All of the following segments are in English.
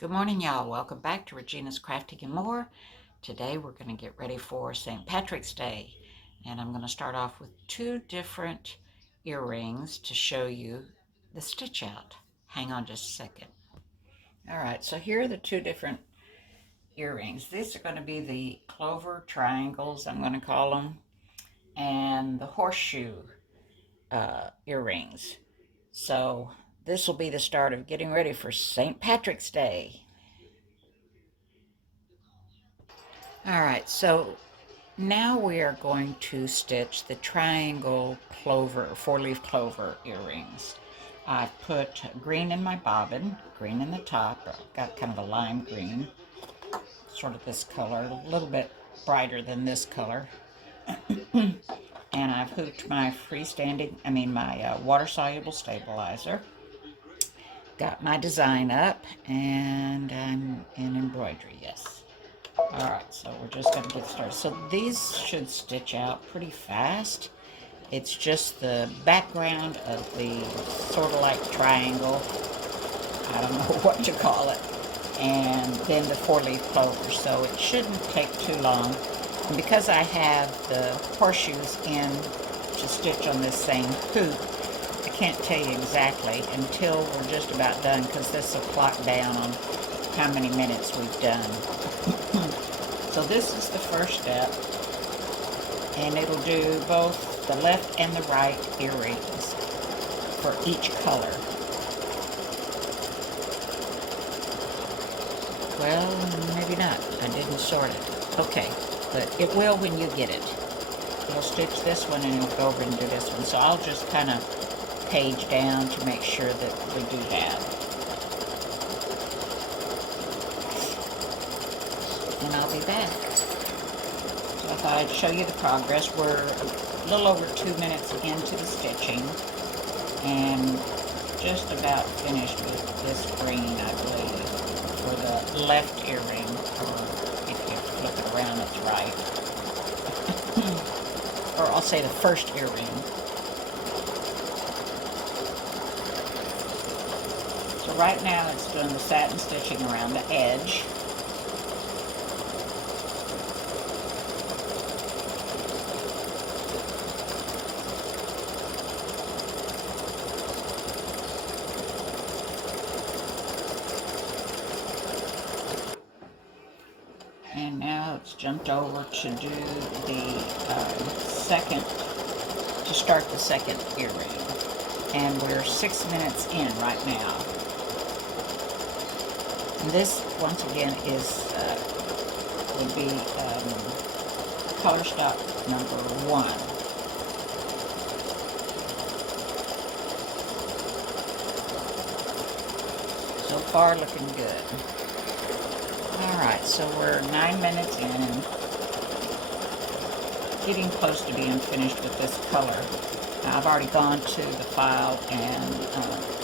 Good morning, y'all. Welcome back to Regina's Crafting and More. Today we're going to get ready for St. Patrick's Day. And I'm going to start off with two different earrings to show you the stitch out. Hang on just a second. All right, so here are the two different earrings. These are going to be the Clover triangles, I'm going to call them, and the horseshoe earrings. So this will be the start of getting ready for St. Patrick's Day. All right, so now we are going to stitch the triangle clover, four-leaf clover earrings. I've put green in my bobbin, green in the top. I've got kind of a lime green, sort of this color, a little bit brighter than this color. And I've hooped my my water-soluble stabilizer. Got my design up, and I'm in embroidery, yes. Alright, so we're just going to get started. So these should stitch out pretty fast. It's just the background of the sort of like triangle, I don't know what to call it, and then the four-leaf clover. So it shouldn't take too long. And because I have the horseshoes in to stitch on this same hoop, I can't tell you exactly until we're just about done, because this will clock down on how many minutes we've done. So this is the first step, and it'll do both the left and the right earrings for each color. Well, maybe not. I didn't sort it. Okay, but it will when you get it. You'll stitch this one and you'll go over and do this one. So I'll just kind of page down to make sure that we do that. And I'll be back. So I thought I'd show you the progress. We're a little over 2 minutes into the stitching and just about finished with this green, I believe, for the left earring, or if you flip it around, it's right. Or I'll say the first earring. So right now it's doing the satin stitching around the edge. And now it's jumped over to do the to start the second earring. And we're 6 minutes in right now. And this, once again, would be color stock number 1. So far, looking good. Alright, so we're 9 minutes in and getting close to being finished with this color. Now, I've already gone to the file and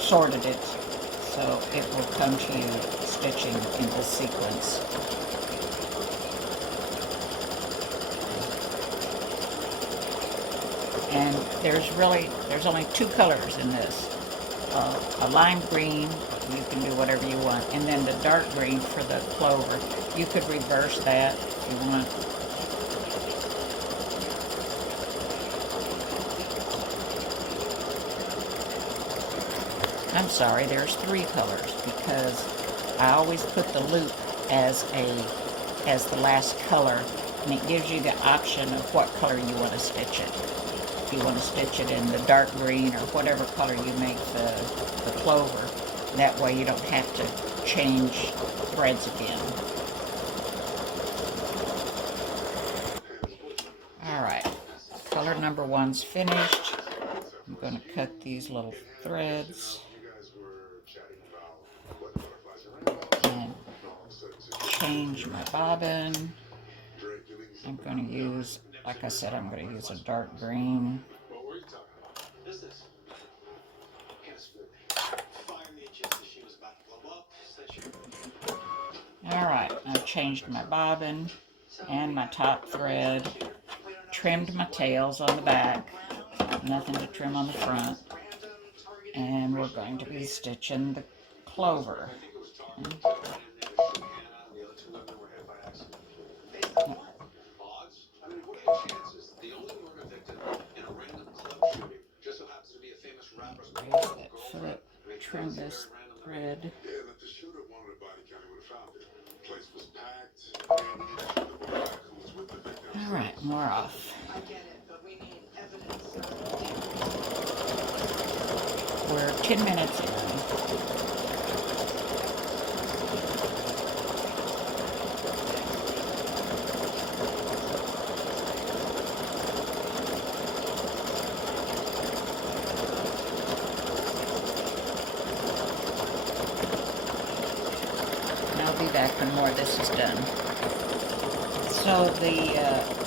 sorted it, so it will come to you stitching in this sequence. And there's only two colors in this. A lime green, you can do whatever you want, and then the dark green for the clover. You could reverse that if you want. I'm sorry, there's 3 colors, because I always put the loop as the last color, and it gives you the option of what color you want to stitch it. If you want to stitch it in the dark green or whatever color you make the clover, that way you don't have to change threads again. Alright, color number 1's finished. I'm going to cut these little threads and change my bobbin. I'm going to use, like I said, I'm going to use a dark green. Alright, I've changed my bobbin and my top thread, trimmed my tails on the back, nothing to trim on the front, and we're going to be stitching the clover. trim this thread. All right, more off. We're 10 minutes in. And I'll be back when more of this is done. So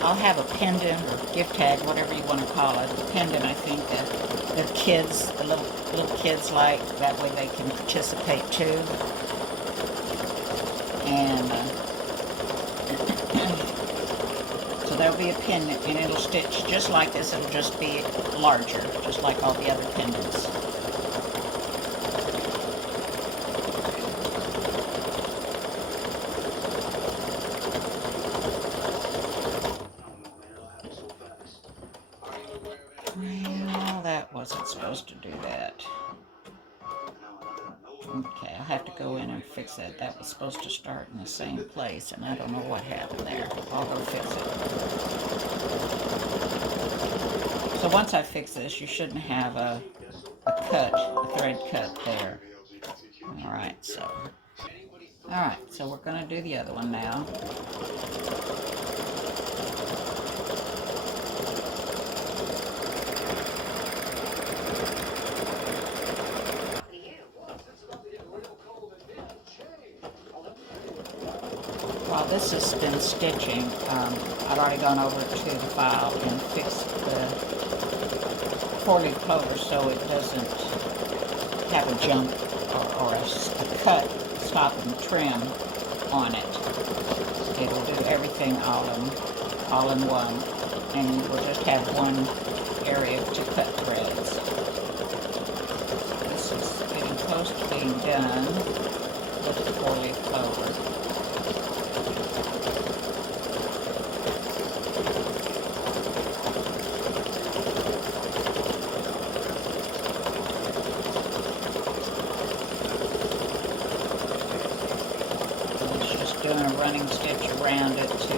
I'll have a pendant or gift tag, whatever you want to call it. The pendant, I think the kids, the little kids like. That way they can participate too. And so there'll be a pendant, and it'll stitch just like this. It'll just be larger, just like all the other pendants. Well, that wasn't supposed to do that. Okay, I'll have to go in and fix that. That was supposed to start in the same place, and I don't know what happened there. I'll go fix it. So once I fix this, you shouldn't have a thread cut there. Alright, so we're going to do the other one now. While this has been stitching, I've already gone over to the file and fixed the 4-leaf clover so it doesn't have a jump or a cut, stop and trim on it. It will do everything all in one, and you will just have one area to cut threads. This is getting close to being done with the 4-leaf clover. Doing a running stitch around it to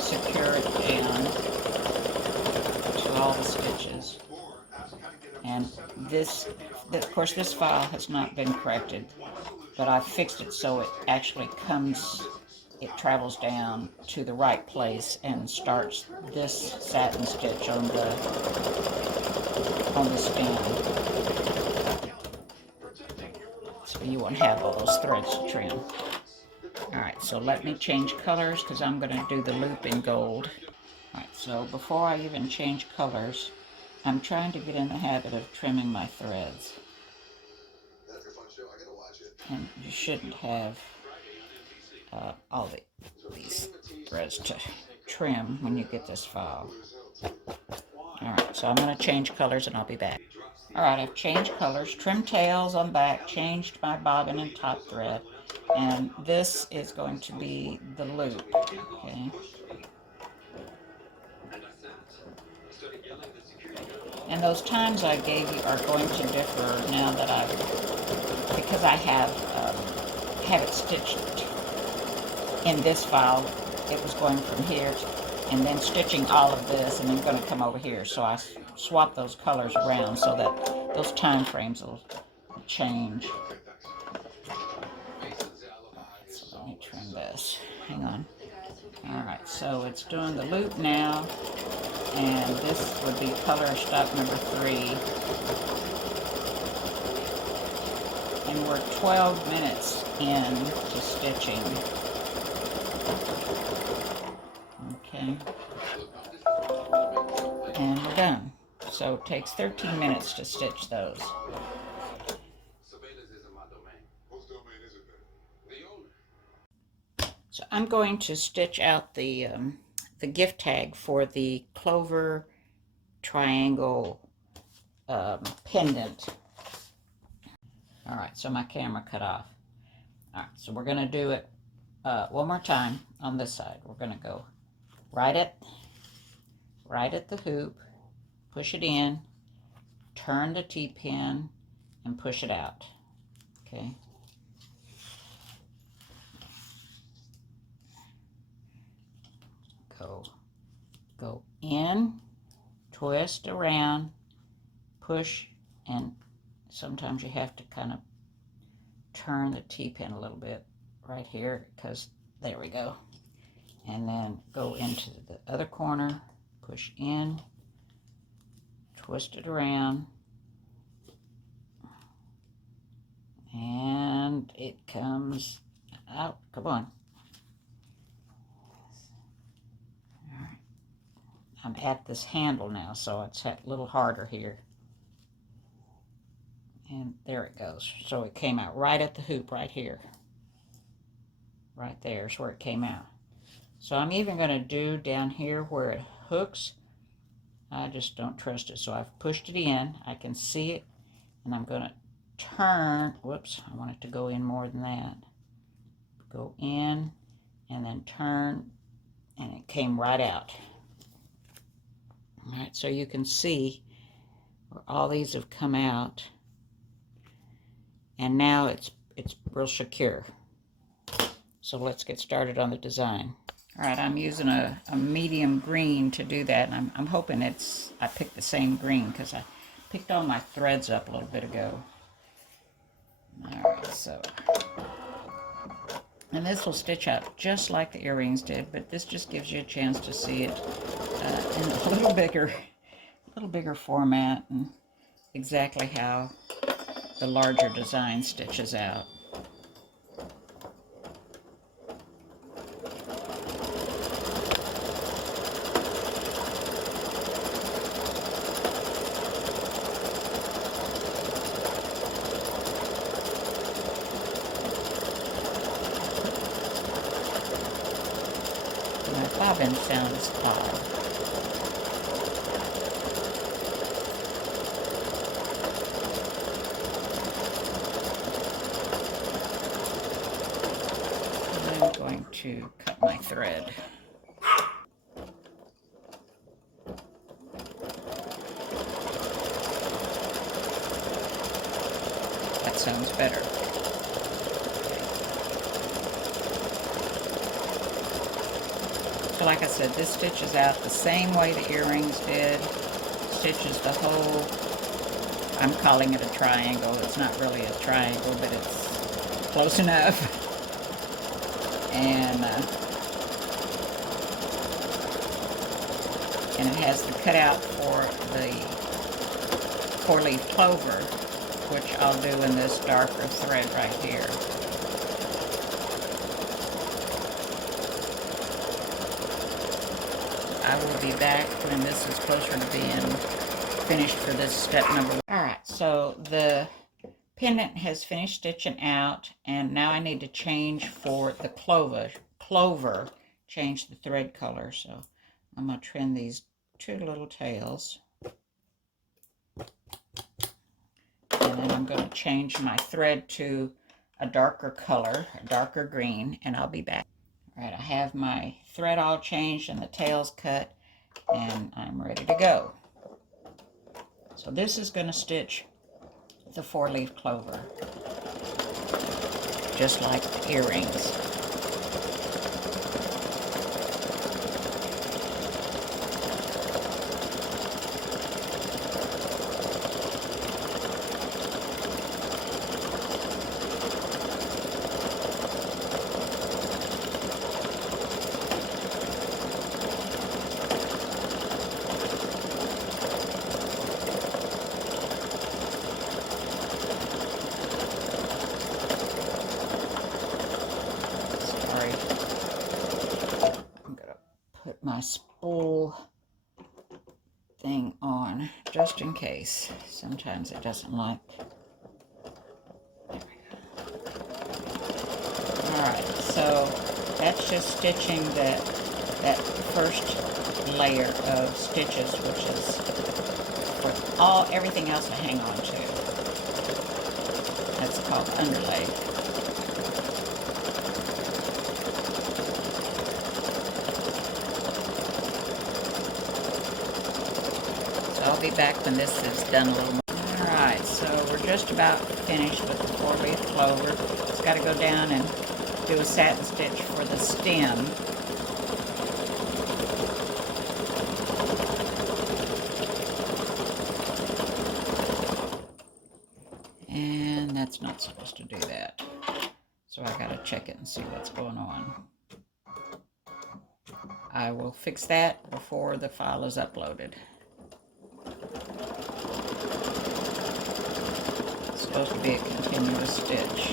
secure it down to all the stitches. And this, of course, this file has not been corrected, but I fixed it so it actually it travels down to the right place and starts this satin stitch on the stem. So you won't have all those threads to trim. Alright, so let me change colors because I'm going to do the loop in gold. Alright, so before I even change colors, I'm trying to get in the habit of trimming my threads. And you shouldn't have all these threads to trim when you get this file. Alright, so I'm going to change colors and I'll be back. Alright, I've changed colors, trimmed tails on back, changed my bobbin and top thread. And this is going to be the loop, okay? And those times I gave you are going to differ now that because I have it stitched in this file. It was going from here and then stitching all of this and then going to come over here. So I swapped those colors around so that those time frames will change. Let me trim this. Hang on. Alright, so it's doing the loop now, and this would be color stock number 3. And we're 12 minutes into stitching. Okay. And we're done. So it takes 13 minutes to stitch those. So I'm going to stitch out the gift tag for the Clover triangle pendant. All right, so my camera cut off. All right, so we're going to do it one more time on this side. We're going to go right at the hoop, push it in, turn the T-pin, and push it out. Okay. Go in, twist around, push, and sometimes you have to kind of turn the T-pin a little bit right here, because there we go. And then go into the other corner, push in, twist it around, and it comes out. Come on. All right. I'm at this handle now, so it's a little harder here. And there it goes. So it came out right at the hoop right here. Right there is where it came out. So I'm even going to do down here where it hooks. I just don't trust it. So I've pushed it in. I can see it. And I'm going to turn. Whoops, I want it to go in more than that. Go in and then turn. And it came right out. All right, so you can see where all these have come out. And now it's real secure. So let's get started on the design. All right, I'm using a medium green to do that, and I'm hoping I picked the same green, because I picked all my threads up a little bit ago. All right, so, and this will stitch out just like the earrings did, but this just gives you a chance to see it in a little bigger format, and exactly how the larger design stitches out. My bobbin sound is odd. I'm going to cut my thread. That sounds better. So like I said, this stitches out the same way the earrings did. Stitches the whole, I'm calling it a triangle. It's not really a triangle, but it's close enough. And it has the cutout for the 4-leaf clover, which I'll do in this darker thread right here. I will be back when this is closer to being finished for this step number 1. Alright, so the pendant has finished stitching out, and now I need to change for the clover, change the thread color. So I'm going to trim these 2 little tails. And then I'm going to change my thread to a darker color, a darker green, and I'll be back. All right, I have my thread all changed and the tails cut, and I'm ready to go. So this is going to stitch the 4-leaf clover, just like the earrings. My spool thing on just in case. Sometimes it doesn't like. There we go. Alright, so that's just stitching that first layer of stitches, which is for everything else I hang on to. That's called underlay. I'll be back when this is done a little more. Alright, so we're just about finished with the 4-leaf clover. It's got to go down and do a satin stitch for the stem. And that's not supposed to do that. So I gotta check it and see what's going on. I will fix that before the file is uploaded. It's supposed to be a continuous stitch.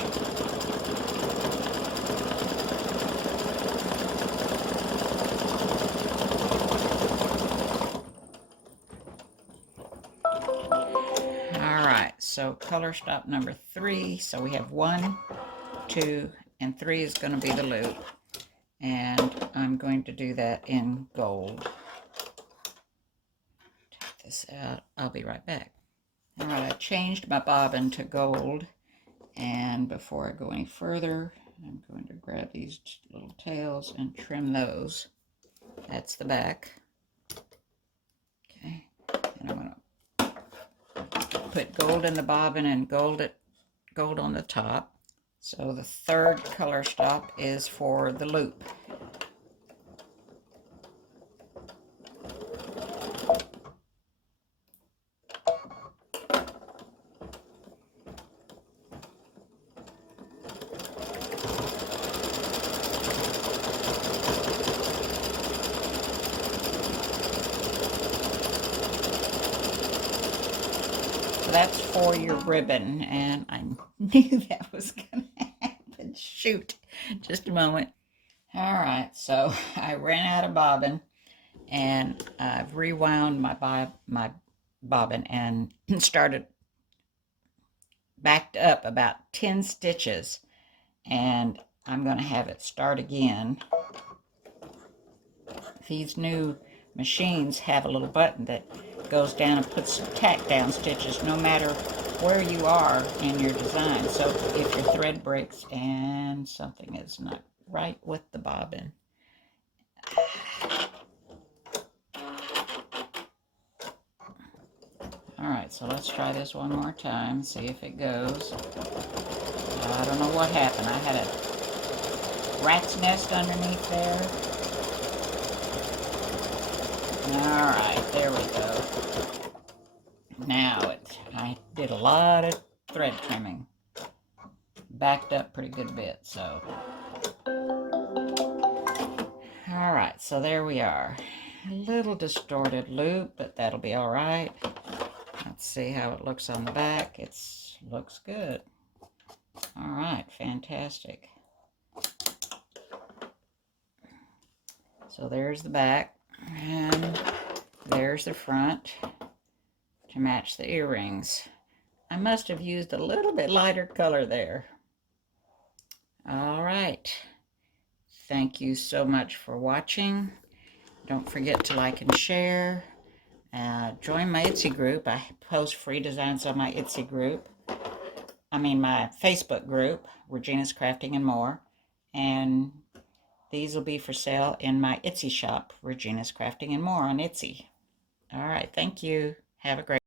Alright, so color stop number 3. So we have 1, 2, and 3 is going to be the loop. And I'm going to do that in gold. Take this out. I'll be right back. Alright, I changed my bobbin to gold. And before I go any further, I'm going to grab these little tails and trim those. That's the back. Okay. And I'm going to put gold in the bobbin and gold on the top. So the third color stop is for the loop. That's for your ribbon, and I knew that was going to happen. Shoot, just a moment. All right, so I ran out of bobbin, and I've rewound my bobbin and started backed up about 10 stitches, and I'm going to have it start again. These new machines have a little button that goes down and puts tack down stitches no matter where you are in your design. So if your thread breaks and something is not right with the bobbin. Alright, so let's try this one more time, see if it goes. I don't know what happened. I had a rat's nest underneath there. Alright, there we go. Now I did a lot of thread trimming. Backed up pretty good bit, so. Alright, so there we are. A little distorted loop, but that'll be alright. Let's see how it looks on the back. It looks good. Alright, fantastic. So there's the back. And there's the front to match the earrings. I must have used a little bit lighter color there. All right. Thank you so much for watching. Don't forget to like and share. Join my Etsy group. I post free designs on my Etsy group. My Facebook group, Regina's Crafting and More. And these will be for sale in my Etsy shop, Regina's Crafting and More on Etsy. All right, thank you. Have a great